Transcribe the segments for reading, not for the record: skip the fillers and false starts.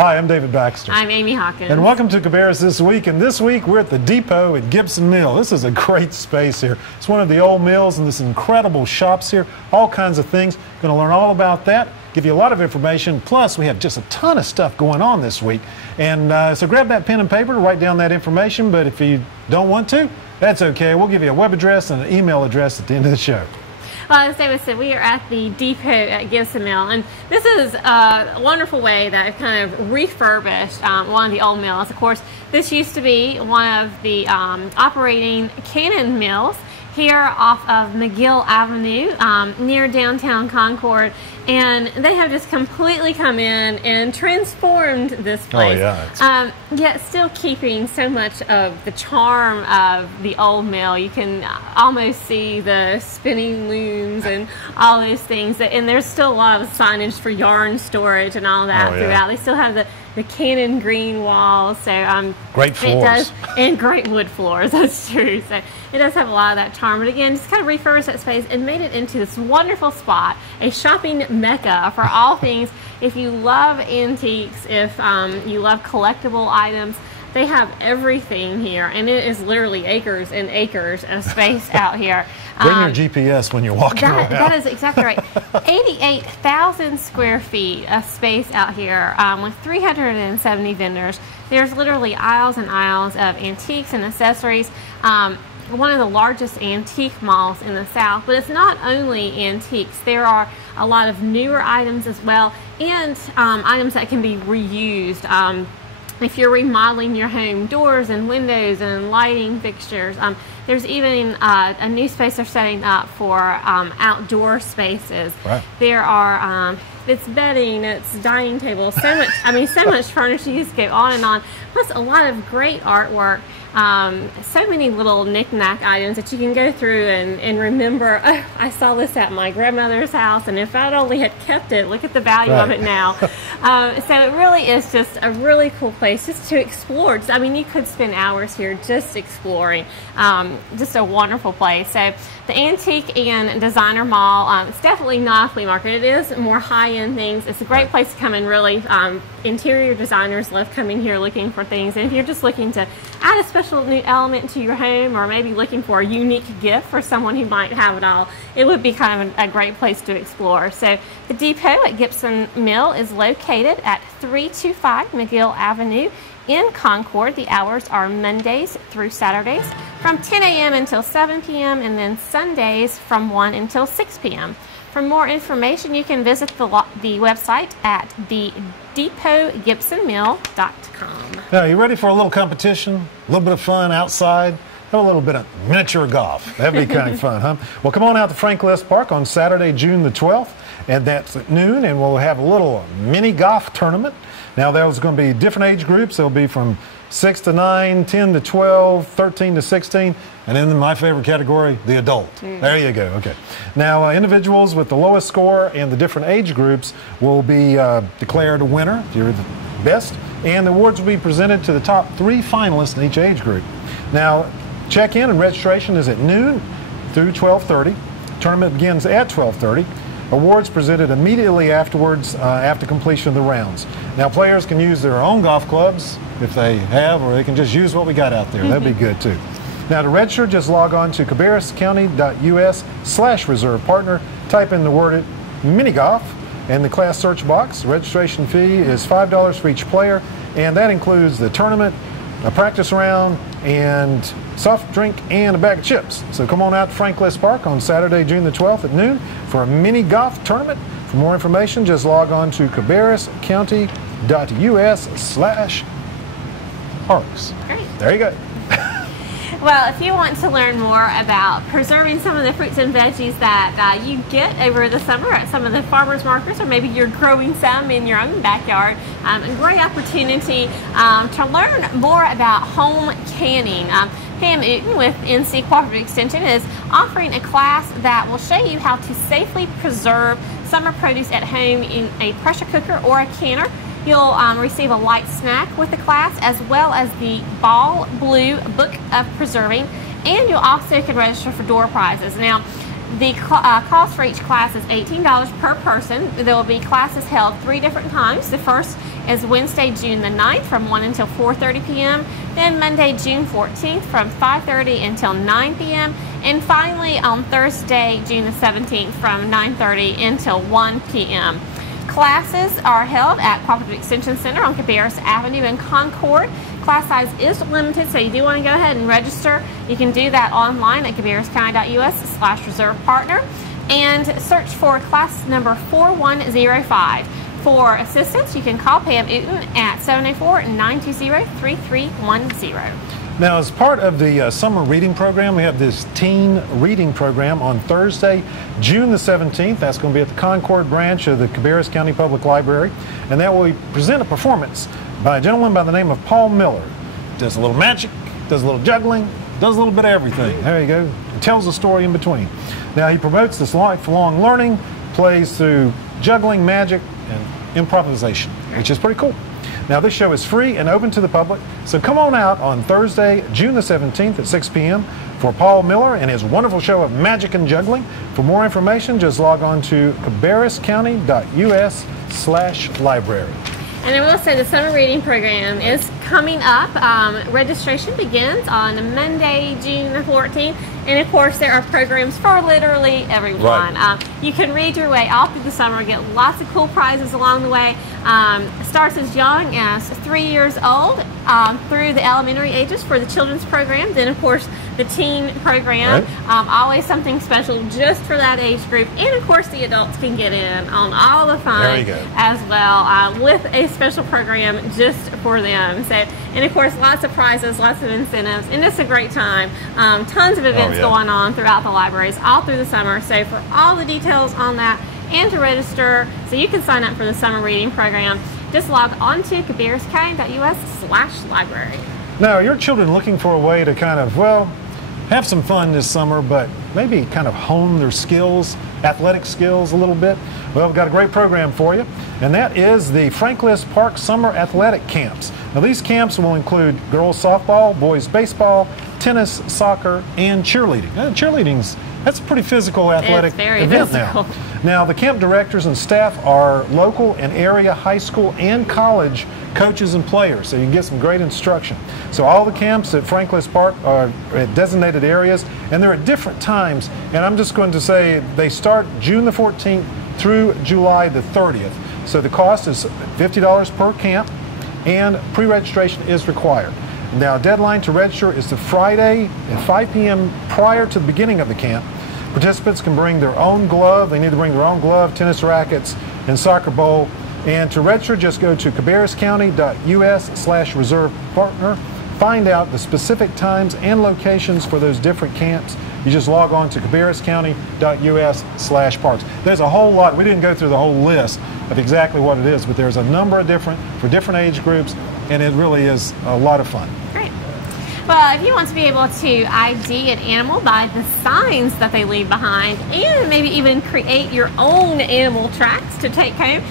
Hi, I'm David Baxter. I'm Amy Hawkins. And welcome to Cabarrus This Week. And this week we're at the depot at Gibson Mill. This is a great space here. It's one of the old mills and this incredible shops here. All kinds of things. Going to learn all about that. Give you a lot of information. Plus, we have just a ton of stuff going on this week. And so grab that pen and paper to write down that information. But if you don't want to, that's okay. We'll give you a web address and an email address at the end of the show. Well, as David said, we are at the depot at Gibson Mill, and this is a wonderful way that I've kind of refurbished one of the old mills. Of course, this used to be one of the operating cannon mills here off of McGill Avenue near downtown Concord, and they have just completely come in and transformed this place. Oh, yeah. Yet still keeping so much of the charm of the old mill. You can almost see the spinning looms and all those things, and there's still a lot of signage for yarn storage and all that throughout. They still have the cannon green walls, so great floors. It does, and great wood floors. That's true. So it does have a lot of that charm. But again, just kind of refurbished that space and made it into this wonderful spot, a shopping mecca for all things. If you love antiques, if you love collectible items, they have everything here, and it is literally acres and acres of space out here. Bring your GPS when you're walking around. That is exactly right. 88,000 square feet of space out here with 370 vendors. There's literally aisles and aisles of antiques and accessories. One of the largest antique malls in the South, but it's not only antiques. There are a lot of newer items as well, and items that can be reused. If you're remodeling your home, doors and windows and lighting fixtures, there's even a new space they're setting up for outdoor spaces. Right. There are it's bedding, it's dining tables, so much. I mean, so much furniture. You just go on and on. Plus, a lot of great artwork. So many little knick-knack items that you can go through and remember, oh, I saw this at my grandmother's house, and if I'd only had kept it, look at the value of it now. So it really is just a really cool place just to explore. I mean, you could spend hours here just exploring. Just a wonderful place. So the Antique and Designer Mall, it's definitely not a flea market. It is more high-end things. It's a great place to come and really, interior designers love coming here looking for things. And if you're just looking to add a special new element to your home, or maybe looking for a unique gift for someone who might have it all, it would be kind of a great place to explore. So the depot at Gibson Mill is located at 325 McGill Avenue in Concord. The hours are Mondays through Saturdays from 10 a.m. until 7 p.m. and then Sundays from 1 until 6 p.m. For more information, you can visit the website at thedepotgibsonmill.com. Now, you ready for a little competition? A little bit of fun outside? Have a little bit of miniature golf. That'd be kind of fun, huh? Well, come on out to Frank List Park on Saturday, June the 12th, and that's at noon, and we'll have a little mini golf tournament. Now, there's going to be different age groups. There'll be from 6 to 9, 10 to 12, 13 to 16, and then my favorite category, the adult. There you go. Okay. Now, individuals with the lowest score and the different age groups will be declared a winner. You're the best, and the awards will be presented to the top 3 finalists in each age group. Now, check-in and registration is at noon through 12:30. Tournament begins at 12:30. Awards presented immediately afterwards after completion of the rounds. Now, players can use their own golf clubs if they have, or they can just use what we got out there. That'd be good too. Now, to register, just log on to cabarruscounty.us/reserve partner. Type in the word mini golf in the class search box. Registration fee is $5 for each player, and that includes the tournament, a practice round, and soft drink and a bag of chips. So come on out to Frank List Park on Saturday, June the 12th at noon for a mini golf tournament. For more information, just log on to cabarruscounty.us/parks. Great. There you go. Well, if you want to learn more about preserving some of the fruits and veggies that you get over the summer at some of the farmers markets, or maybe you're growing some in your own backyard, a great opportunity to learn more about home canning. Pam Uten with NC Cooperative Extension is offering a class that will show you how to safely preserve summer produce at home in a pressure cooker or a canner. You'll receive a light snack with the class, as well as the Ball Blue Book of Preserving, and you also can register for door prizes. Now, The cost for each class is $18 per person. There will be classes held 3 different times. The first is Wednesday, June the 9th from 1 until 4:30 p.m. Then Monday, June 14th from 5:30 until 9 p.m. And finally on Thursday, June the 17th from 9:30 until 1 p.m. Classes are held at Cooperative Extension Center on Cabarrus Avenue in Concord. Class size is limited, so you do want to go ahead and register. You can do that online at cabarruscounty.us/reserve-partner and search for class number 4105. For assistance, you can call Pam Uten at 704-920-3310. Now, as part of the summer reading program, we have this teen reading program on Thursday, June the 17th. That's going to be at the Concord branch of the Cabarrus County Public Library. And that will present a performance by a gentleman by the name of Paul Miller. Does a little magic, does a little juggling, does a little bit of everything. There you go. He tells a story in between. Now, he promotes this lifelong learning, plays through juggling, magic, and improvisation, which is pretty cool. Now, this show is free and open to the public, so come on out on Thursday, June the 17th at 6 p.m. for Paul Miller and his wonderful show of magic and juggling. For more information, just log on to cabarruscounty.us/library. And I will say the summer reading program is coming up. Registration begins on Monday, June the 14th. And of course, there are programs for literally everyone. Right. You can read your way all through the summer, get lots of cool prizes along the way. Starts as young as 3 years old through the elementary ages for the children's program. Then, of course, the teen program. Right. Always something special just for that age group. And, of course, the adults can get in on all the fun There you go. as well with a special program just for them. So, and, of course, lots of prizes, lots of incentives, and it's a great time. Tons of events going on throughout the libraries all through the summer. So for all the details on that and to register so you can sign up for the summer reading program, just log on to cabarruscounty.us/library. Now, are your children looking for a way to kind of, well, have some fun this summer, but maybe kind of hone their skills, athletic skills a little bit? Well, we've got a great program for you, and that is the Franklin Park Summer Athletic Camps. Now, these camps will include girls softball, boys baseball, tennis, soccer, and cheerleading. That's a pretty physical athletic event now. Now, the camp directors and staff are local and area high school and college coaches and players, so you can get some great instruction. So all the camps at Franklin Park are at designated areas, and they're at different times. And I'm just going to say they start June the 14th through July the 30th. So the cost is $50 per camp, and pre-registration is required. Now, deadline to register is the Friday at 5 p.m. prior to the beginning of the camp. Participants can bring their own glove. They need to bring their own glove, tennis rackets, and soccer ball. And to register, just go to cabarruscounty.us/reserve-partner. Find out the specific times and locations for those different camps. You just log on to cabarruscounty.us/parks. There's a whole lot. We didn't go through the whole list of exactly what it is, but there's a number of different age groups, and it really is a lot of fun. Great. Well, if you want to be able to ID an animal by the signs that they leave behind and maybe even create your own animal tracks to take home,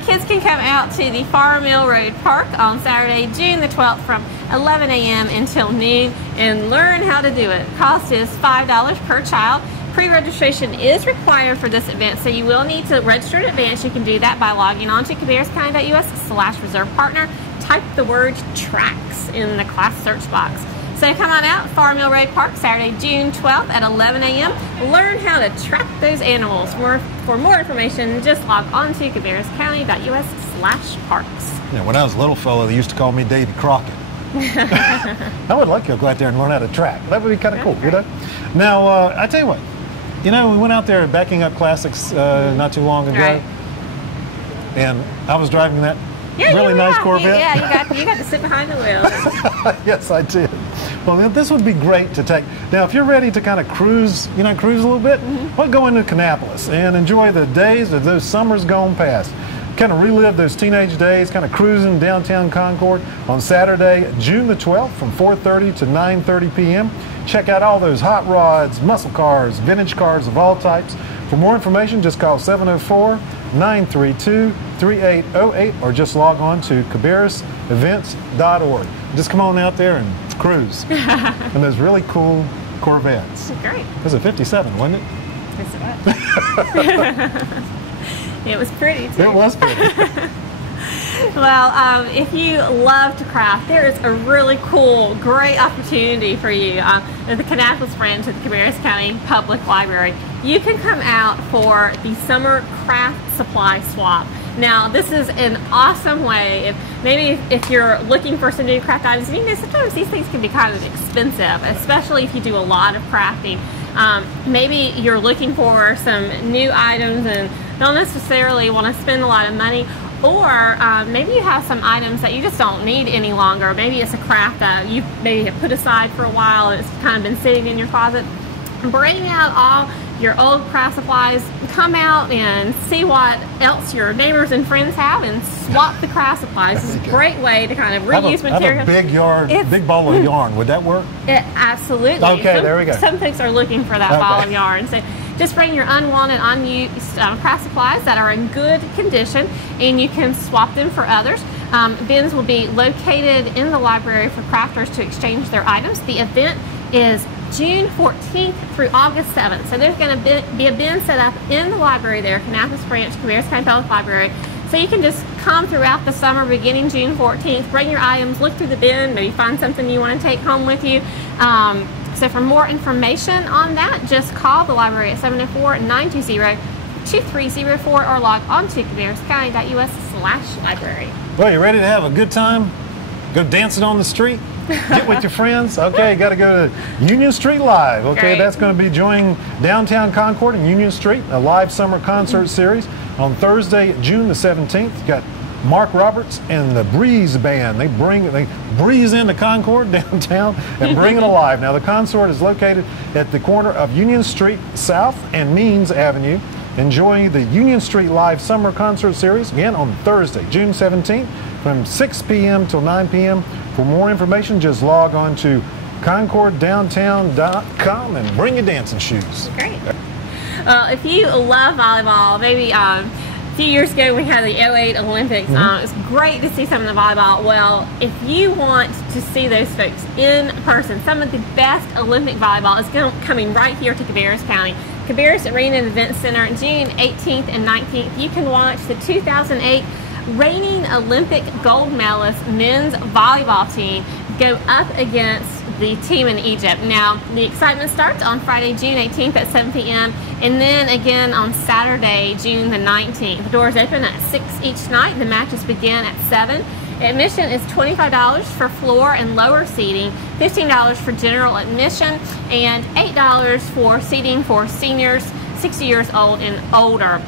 kids can come out to the Farm Mill Road Park on Saturday, June the 12th from 11 a.m. until noon and learn how to do it. Cost is $5 per child. Pre-registration is required for this event, so you will need to register in advance. You can do that by logging on to cabarruscounty.us/reserve-partner. Type the word tracks in the class search box. So come on out, Farm Mill Road Park, Saturday, June 12th at 11 a.m. Learn how to track those animals. For more information, just log on to cabarruscounty.us/parks. Yeah, when I was a little fellow, they used to call me Davy Crockett. I would like to go out there and learn how to track. That would be kind of cool, you know? Now, I tell you what, we went out there backing up classics not too long ago, right. And I was driving that really nice Corvette. Yeah, you got to sit behind the wheel. Yes, I did. Well, this would be great to take. Now, if you're ready to kind of cruise a little bit, well, go into Kannapolis and enjoy the days of those summers gone past. Kind of relive those teenage days, kind of cruising downtown Concord on Saturday, June the 12th from 4:30 to 9:30 p.m. Check out all those hot rods, muscle cars, vintage cars of all types. For more information, just call 704-932-3808 or just log on to cabarrusevents.org. Just come on out there and cruise. And those really cool Corvettes. Great. It was a 57, wasn't it? Yes, it was. It was pretty, too. It was pretty. Well, if you love to craft, there is a really cool, great opportunity for you at the Kannapolis branch of the Cabarrus County Public Library. You can come out for the summer craft supply swap. Now, this is an awesome way. If you're looking for some new craft items, you know, sometimes these things can be kind of expensive, especially if you do a lot of crafting. Maybe you're looking for some new items and don't necessarily want to spend a lot of money. Or maybe you have some items that you just don't need any longer. Maybe it's a craft that you maybe have put aside for a while and it's kind of been sitting in your closet. Bring out all your old craft supplies, come out and see what else your neighbors and friends have and swap the craft supplies. It's a great way to kind of reuse material. I have a big ball of yarn. Would that work? Absolutely. Okay, there we go. Some folks are looking for that ball of yarn. So just bring your unwanted, unused craft supplies that are in good condition and you can swap them for others. Bins will be located in the library for crafters to exchange their items. The event is June 14th through August 7th. So there's going to be a bin set up in the library there, Kannapolis Branch, Cabarrus County Public Library. So you can just come throughout the summer beginning June 14th, bring your items, look through the bin, maybe find something you want to take home with you. So for more information on that, just call the library at 704-920-2304 or log on to cabarruscounty.us/library. Well, you ready to have a good time? Go dancing on the street? Get with your friends? Okay, got to go to Union Street Live. Okay, Great. That's going to be joining downtown Concord and Union Street, a live summer concert series on Thursday, June the 17th. You got Mark Roberts and the Breeze Band. They breeze into Concord downtown and bring it alive. Now, the concert is located at the corner of Union Street South and Means Avenue. Enjoy the Union Street Live Summer Concert Series again on Thursday, June 17th from 6 p.m. till 9 p.m. For more information, just log on to concorddowntown.com and bring your dancing shoes. Great. Well, if you love volleyball, maybe a few years ago we had the 08 Olympics. It was great to see some of the volleyball. Well, if you want to see those folks in person, some of the best Olympic volleyball is coming right here to Cabarrus County. Cabarrus Arena and Event Center, June 18th and 19th. You can watch the 2008 reigning Olympic gold medalist men's volleyball team go up against the team in Egypt. Now, the excitement starts on Friday, June 18th at 7 p.m. and then again on Saturday, June the 19th. The doors open at 6 each night. The matches begin at 7. Admission is $25 for floor and lower seating, $15 for general admission, and $8 for seating for seniors 60 years old and older.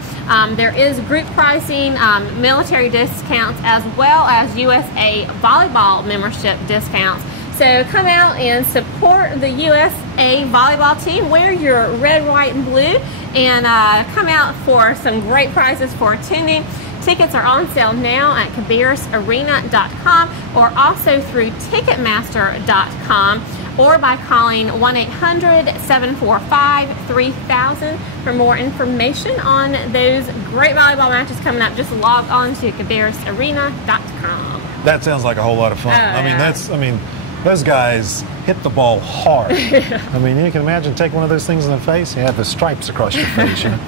There is group pricing, military discounts, as well as USA volleyball membership discounts. So come out and support the USA volleyball team. Wear your red, white, and blue, and come out for some great prizes for attending. Tickets are on sale now at cabarrusarena.com or also through ticketmaster.com or by calling 1-800-745-3000 for more information on those great volleyball matches coming up. Just log on to cabarrusarena.com. That sounds like a whole lot of fun. Those guys hit the ball hard. I mean, you can imagine take one of those things in the face, you have the stripes across your face. You know?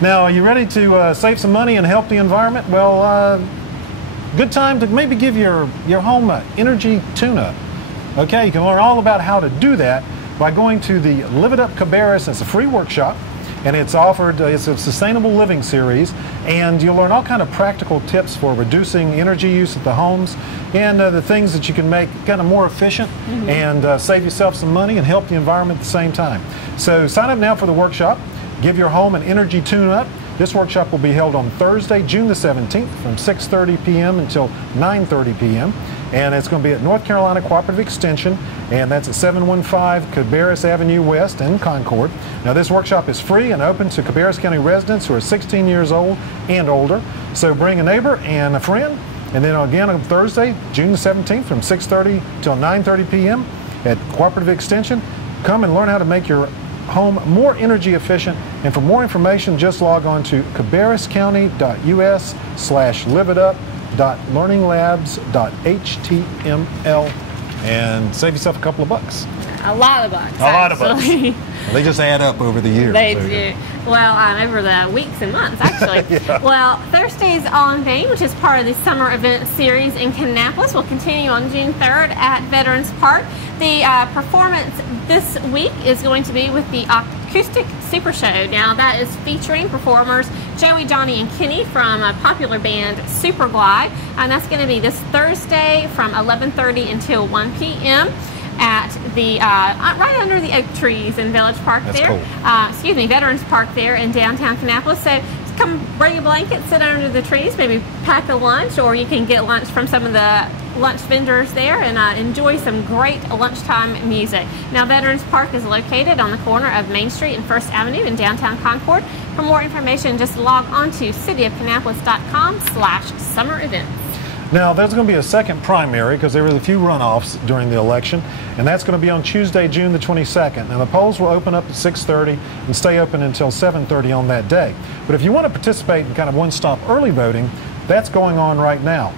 Now, are you ready to save some money and help the environment? Well, good time to maybe give your home an energy tune-up. Okay, you can learn all about how to do that by going to the Live It Up Cabarrus. It's a free workshop, and it's offered, it's a sustainable living series, and you'll learn all kind of practical tips for reducing energy use at the homes and the things that you can make kind of more efficient and save yourself some money and help the environment at the same time. So sign up now for the workshop. Give your home an energy tune-up. This workshop will be held on Thursday, June the 17th from 6:30 p.m. until 9:30 p.m. And it's going to be at North Carolina Cooperative Extension, and that's at 715 Cabarrus Avenue West in Concord. Now, this workshop is free and open to Cabarrus County residents who are 16 years old and older. So bring a neighbor and a friend. And then again on Thursday, June the 17th from 6:30 till 9:30 p.m. at Cooperative Extension. Come and learn how to make your home more energy efficient. And for more information, just log on to cabarruscounty.us/liveitup.learninglabs.html and save yourself a couple of bucks. A lot of bucks. A lot of bucks. actually. Well, they just add up over the years. They do. Well, over the weeks and months, actually. Yeah. Well, Thursdays on Main, which is part of the summer event series in Kannapolis, will continue on June 3rd at Veterans Park. The performance this week is going to be with the Acoustic Super Show. Now, that is featuring performers Joey, Johnny, and Kenny from a popular band Superglide, and that's going to be this Thursday from 11:30 until 1 p.m. at the right under the oak trees in Village Park. That's there. cool. Veterans Park there in downtown Kannapolis. So come bring a blanket, sit under the trees, maybe pack a lunch, or you can get lunch from some of the lunch vendors there and enjoy some great lunchtime music. Now, Veterans Park is located on the corner of Main Street and First Avenue in downtown Concord. For more information, just log on to cityofkannapolis.com/summer events. Now, there's going to be a second primary because there were a few runoffs during the election, and that's going to be on Tuesday, June the 22nd. Now, the polls will open up at 6:30 and stay open until 7:30 on that day. But if you want to participate in kind of one-stop early voting, that's going on right now.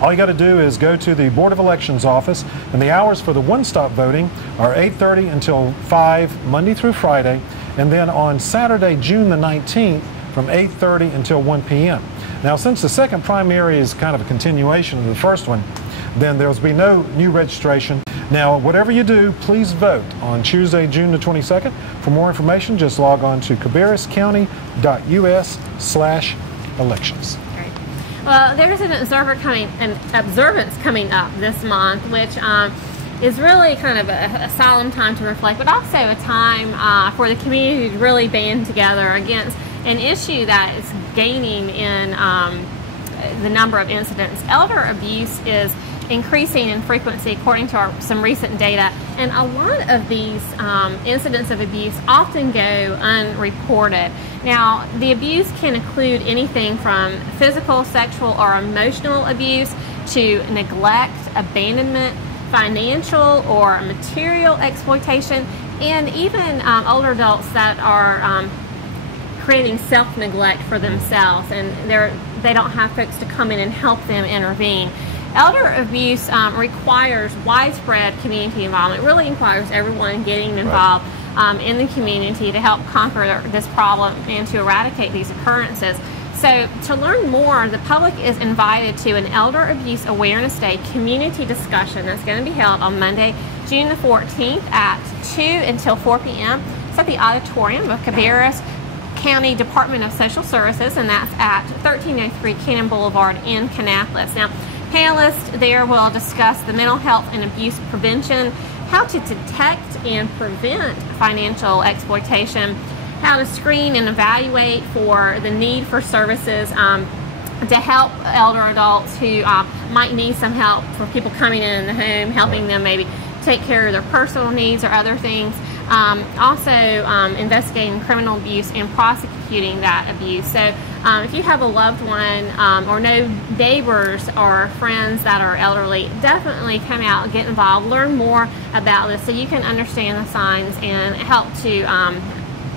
All you got to do is go to the Board of Elections office, and the hours for the one-stop voting are 8:30 until 5, Monday through Friday, and then on Saturday, June the 19th, from 8:30 until 1 p.m. Now, since the second primary is kind of a continuation of the first one, then there'll be no new registration. Now, whatever you do, please vote on Tuesday, June the 22nd. For more information, just log on to cabarruscounty.us/elections. Well, there's an observance coming up this month, which is really kind of a solemn time to reflect, but also a time for the community to really band together against an issue that is gaining in the number of incidents. Elder abuse is increasing in frequency according to some recent data, and a lot of these incidents of abuse often go unreported. Now, the abuse can include anything from physical, sexual, or emotional abuse to neglect, abandonment, financial or material exploitation, and even older adults that are creating self-neglect for themselves, and they don't have folks to come in and help them intervene. Elder abuse requires widespread community involvement. It really requires everyone getting involved in the community to help conquer this problem and to eradicate these occurrences. So to learn more, the public is invited to an Elder Abuse Awareness Day community discussion that's going to be held on Monday, June the 14th at 2 until 4 p.m. It's at the auditorium of Cabarrus County Department of Social Services, and that's at 1303 Cannon Boulevard in Kannapolis. Now, panelists there will discuss the mental health and abuse prevention, how to detect and prevent financial exploitation, how to screen and evaluate for the need for services to help elder adults who might need some help for people coming in the home, helping them maybe take care of their personal needs or other things. Also investigating criminal abuse and prosecuting that abuse. So if you have a loved one or know neighbors or friends that are elderly, definitely come out and get involved, learn more about this so you can understand the signs and help to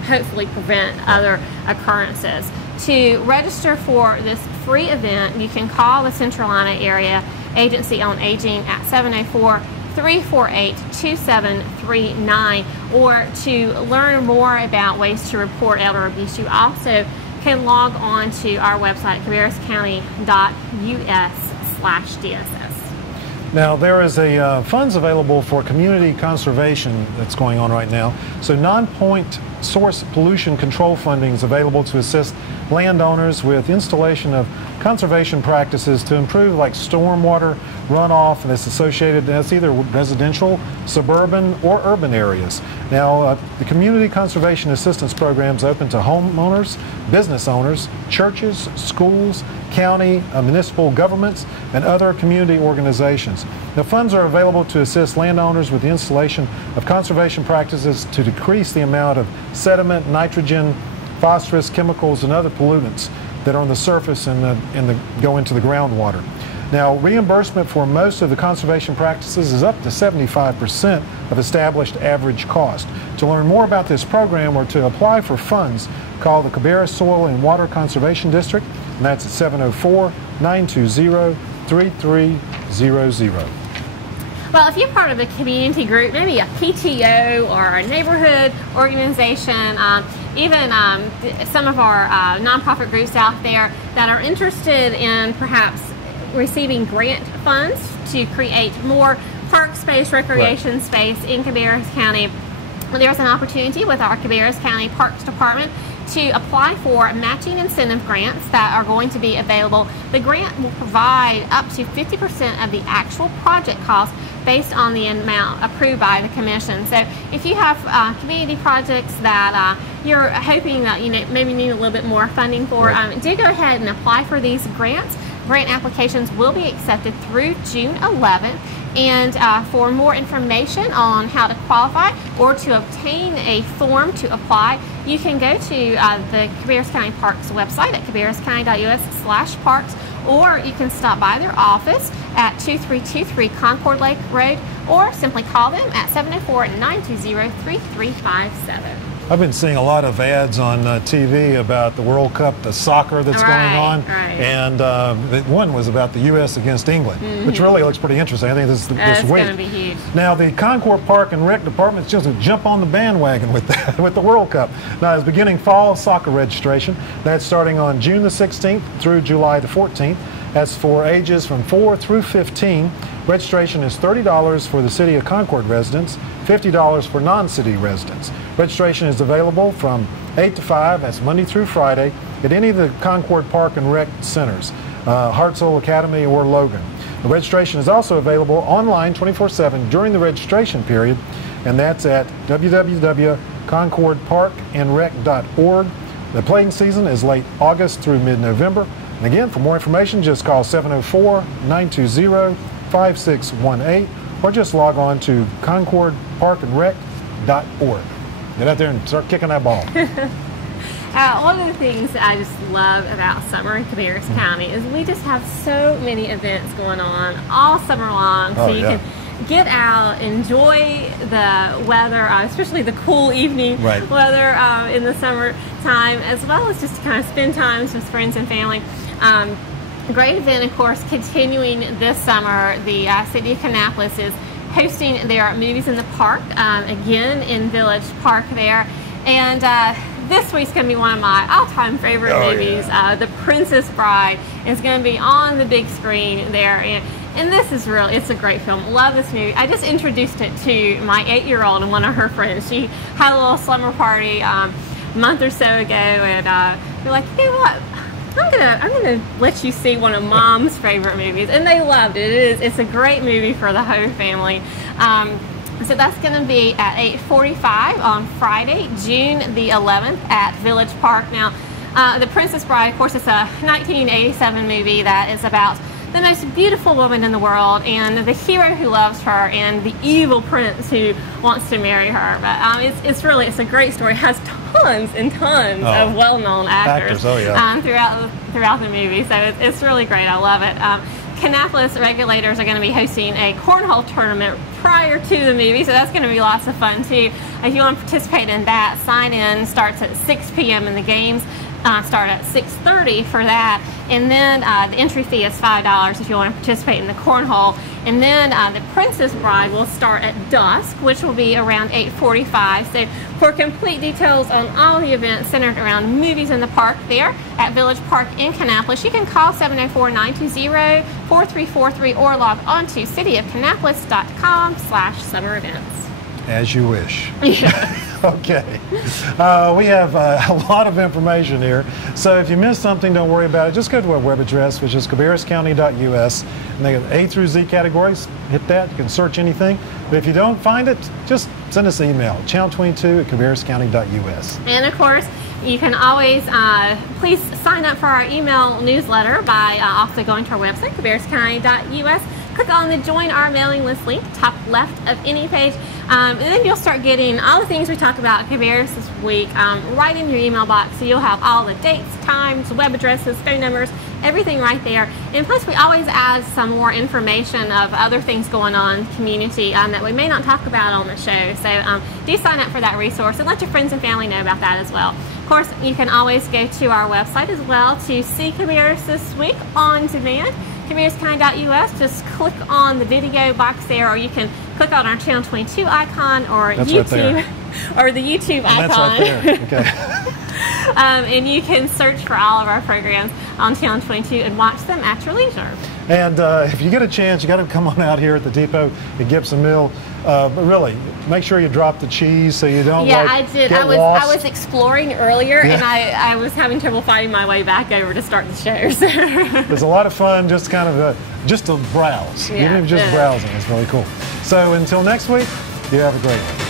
hopefully prevent other occurrences. To register for this free event, you can call the Centralina Area Agency on Aging at 704-348-2739, or to learn more about ways to report elder abuse, you also can log on to our website, cabarruscounty.us/DSS. Now, there is a funds available for community conservation that's going on right now. So non-point source pollution control funding is available to assist landowners with installation of conservation practices to improve like stormwater runoff that's associated, that's either residential, suburban, or urban areas. Now, the Community Conservation Assistance Program is open to homeowners, business owners, churches, schools, county, municipal governments, and other community organizations. The funds are available to assist landowners with the installation of conservation practices to decrease the amount of sediment, nitrogen, phosphorus, chemicals, and other pollutants that are on the surface and go into the groundwater. Now, reimbursement for most of the conservation practices is up to 75% of established average cost. To learn more about this program or to apply for funds, call the Cabarrus Soil and Water Conservation District, and that's at 704-920-3300. Well, if you're part of a community group, maybe a PTO or a neighborhood organization, even some of our nonprofit groups out there that are interested in perhaps receiving grant funds to create more park space, recreation space in Cabarrus County, there's an opportunity with our Cabarrus County Parks Department to apply for matching incentive grants that are going to be available. The grant will provide up to 50% of the actual project cost based on the amount approved by the commission. So if you have community projects that you're hoping that maybe need a little bit more funding for, do go ahead and apply for these grants. Grant applications will be accepted through June 11th. And for more information on how to qualify or to obtain a form to apply, you can go to the Cabarrus County Parks website at cabarruscounty.us/parks, or you can stop by their office at 2323 Concord Lake Road, or simply call them at 704-920-3357. I've been seeing a lot of ads on TV about the World Cup, the soccer that's going on, and one was about the U.S. against England, which really looks pretty interesting. I think this week. It's going to be huge. Now, the Concord Park and Rec Department is just to jump on the bandwagon with that, with the World Cup. Now, it's beginning fall soccer registration. That's starting on June the 16th through July the 14th. That's for ages from 4 through 15. Registration is $30 for the City of Concord residents, $50 for non-city residents. Registration is available from 8 to 5, that's Monday through Friday, at any of the Concord Park and Rec centers, Hartselle Academy or Logan. The registration is also available online 24/7 during the registration period, and that's at www.concordparkandrec.org. The playing season is late August through mid-November. And again, for more information, just call 704-920-5618 or just log on to concordparkandrec.org. Get out there and start kicking that ball. One of the things that I just love about summer in Cabarrus County is we just have so many events going on all summer long. So you can get out, enjoy the weather, especially the cool evening weather in the summertime, as well as just to kind of spend time with friends and family. Great event, of course, continuing this summer. The City of Kannapolis is hosting their Movies in the Park, again in Village Park there. And this week's going to be one of my all-time favorite movies. The Princess Bride is going to be on the big screen there. And this is really, it's a great film. Love this movie. I just introduced it to my 8-year-old and one of her friends. She had a little slumber party a month or so ago, and we're like, you know what? I'm gonna let you see one of Mom's favorite movies, and they loved it. It's a great movie for the whole family. So that's going to be at 8:45 on Friday, June the 11th at Village Park. Now, The Princess Bride, of course, it's a 1987 movie that is about the most beautiful woman in the world and the hero who loves her and the evil prince who wants to marry her. But it's a great story. It has tons and tons of well-known actors throughout the movie. So it's really great. I love it. Kannapolis regulators are going to be hosting a cornhole tournament prior to the movie, so that's going to be lots of fun too. If you want to participate in that, sign in. Starts at 6 p.m. and the games start at 6:30 for that. And then the entry fee is $5 if you want to participate in the cornhole. And then the Princess Bride will start at dusk, which will be around 8:45. So for complete details on all the events centered around movies in the park there at Village Park in Kannapolis, you can call 704-920-4343 or log on to cityofkannapolis.com/summer events. As you wish. Yeah. Okay. We have a lot of information here. So if you missed something, don't worry about it. Just go to our web address, which is cabarruscounty.us. And they got A through Z categories. Hit that. You can search anything. But if you don't find it, just send us an email, channel22@cabarruscounty.us. And of course, you can always, please sign up for our email newsletter by also going to our website, cabarruscounty.us. Click on the Join Our Mailing List link, top left of any page, and then you'll start getting all the things we talk about at Cabarrus this week right in your email box. So you'll have all the dates, times, web addresses, phone numbers, everything right there. And plus, we always add some more information of other things going on in the community that we may not talk about on the show. So do sign up for that resource and let your friends and family know about that as well. Of course, you can always go to our website as well to see Cabarrus this week on demand. cabarruskine.us. Just click on the video box there, or you can click on our Channel 22 icon, or That's YouTube, right or the YouTube icon. That's right there. Okay. And you can search for all of our programs on Channel 22 and watch them at your leisure. And if you get a chance, you got to come on out here at the depot at Gibson Mill. But really, make sure you drop the cheese so you don't I did. get I lost. was exploring earlier, and I was having trouble finding my way back over to start the shows. There's a lot of fun, just kind of just to browse. Yeah. Even if just browsing, it's really cool. So until next week, you have a great one.